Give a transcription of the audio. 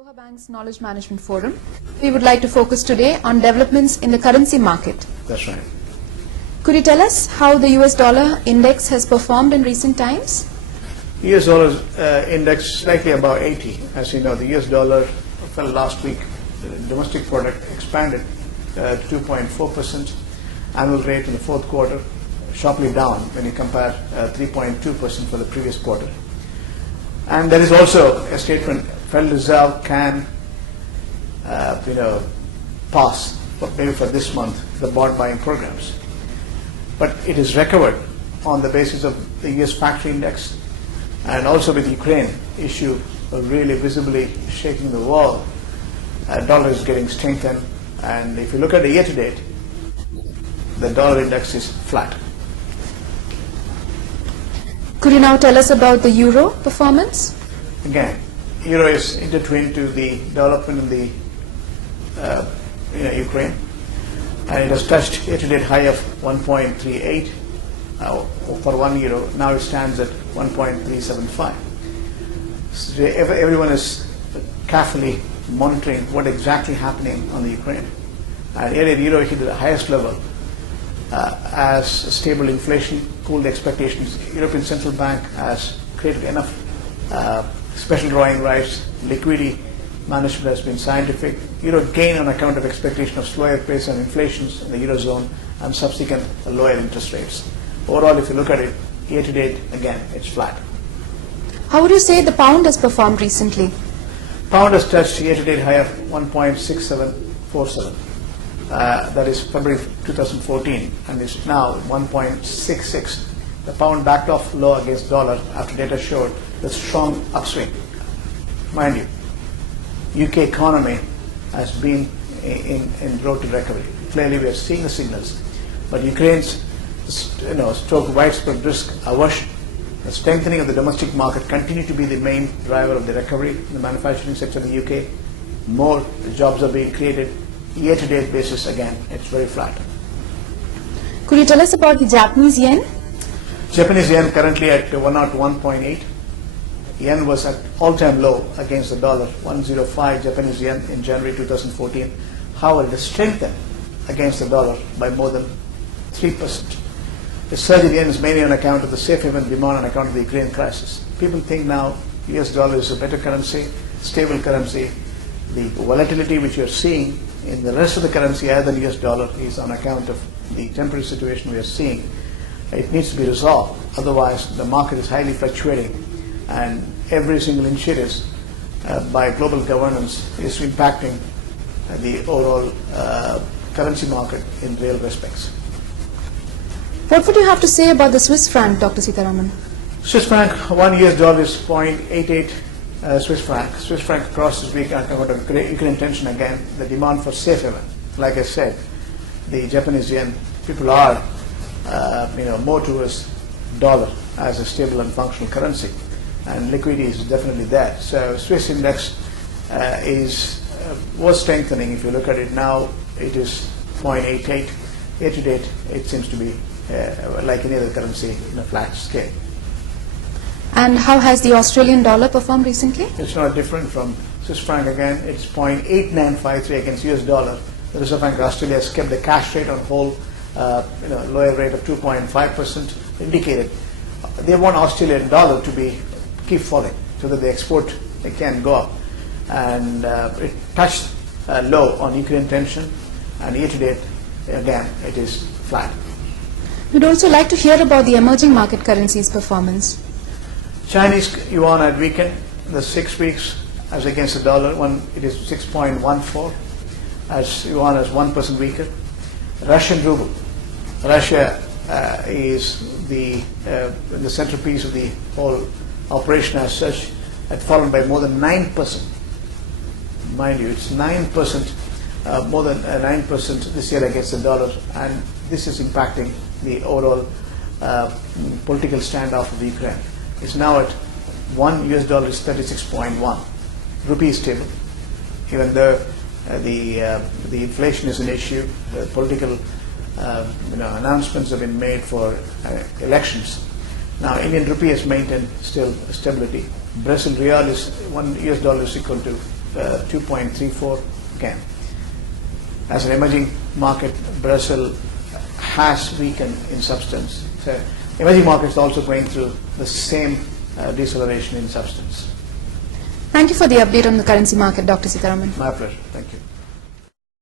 Doha Bank's Knowledge Management Forum. We would like to focus today on developments in the currency market. That's right. Could you tell us how the US dollar index has performed in recent times? US dollar index slightly above 80. As you know, the US dollar fell last week. The domestic product expanded 2.4%. Annual rate in the fourth quarter sharply down when you compare 3.2% for the previous quarter. And there is also a statement: Federal Reserve can, pass, maybe for this month, the bond buying programs. But it is recovered on the basis of the US factory index, and also with the Ukraine issue really visibly shaking the world. Dollar is getting strengthened, and if you look at the year-to-date, the dollar index is flat. Could you now tell us about the euro performance? Again, euro is intertwined to the development in the Ukraine, and it has touched year-to-date high of 1.38 for 1 euro. Now it stands at 1.375. So everyone is carefully monitoring what exactly happening on the Ukraine. And earlier, euro hit the highest level as stable inflation cooled expectations. European Central Bank has created enough special drawing rights. Liquidity management has been scientific. Euro gain on account of expectation of slower pace and inflations in the eurozone and subsequent lower interest rates. Overall, if you look at it, year to date, again, it's flat. How would you say the pound has performed recently? Pound has touched year to date high of 1.6747. That is February 2014, and is now 1.66. The pound backed off low against dollar after data showed the strong upswing. Mind you, UK economy has been in road to recovery. Clearly, we are seeing the signals, but Ukraine's stroke widespread risk aversion, the strengthening of the domestic market continue to be the main driver of the recovery in the manufacturing sector in the UK. More jobs are being created. Year-to-date basis, again, it's very flat. Could you tell us about the Japanese yen? Japanese yen currently at 101.8. Yen was at all-time low against the dollar, 105 Japanese yen in January 2014. However, it has strengthened against the dollar by more than 3%. The surge in yen is mainly on account of the safe haven demand on account of the Ukraine crisis. People think now US dollar is a better currency, stable currency. The volatility which you are seeing in the rest of the currency other than US dollar is on account of the temporary situation we are seeing. It needs to be resolved. Otherwise, the market is highly fluctuating, and every single initiative by global governance is impacting the overall currency market in real respects. What would you have to say about the Swiss franc, Dr. Sitharaman? Swiss franc, 1 US dollar is 0.88 Swiss franc. Swiss franc across this week on account of Ukraine tension again. The demand for safe haven, like I said, the Japanese yen, people are more towards dollar as a stable and functional currency, and liquidity is definitely there. So Swiss index was strengthening. If you look at it now, it is 0.88. Year to date, it seems to be like any other currency in a flat scale. And how has the Australian dollar performed recently? It's not different from Swiss franc again. It's 0.8953 against US dollar. The Reserve Bank of Australia has kept the cash rate on hold, lower rate of 2.5%, indicated they want Australian dollar to keep falling so that the export can go up. And it touched low on Ukraine tension, and year to date, again, it is flat. We'd also like to hear about the emerging market currencies performance. Chinese yuan had weakened in the 6 weeks as against the dollar. It is 6.14, as yuan is 1% weaker. Russian ruble. Russia is the centerpiece of the whole operation as such, had fallen by more than 9%. Mind you, it's 9%, more than 9% this year against the dollar, and this is impacting the overall political standoff of the Ukraine. It's now at 1 US dollar is 36.1. Rupee is stable, even though the inflation is an issue. The political announcements have been made for elections. Now, Indian rupee has maintained still stability. Brazil real is 1 US dollar is equal to 2.34 again. As an emerging market, Brazil has weakened in substance. So emerging markets are also going through the same deceleration in substance. Thank you for the update on the currency market, Dr. Sitharaman. My pleasure. Thank you.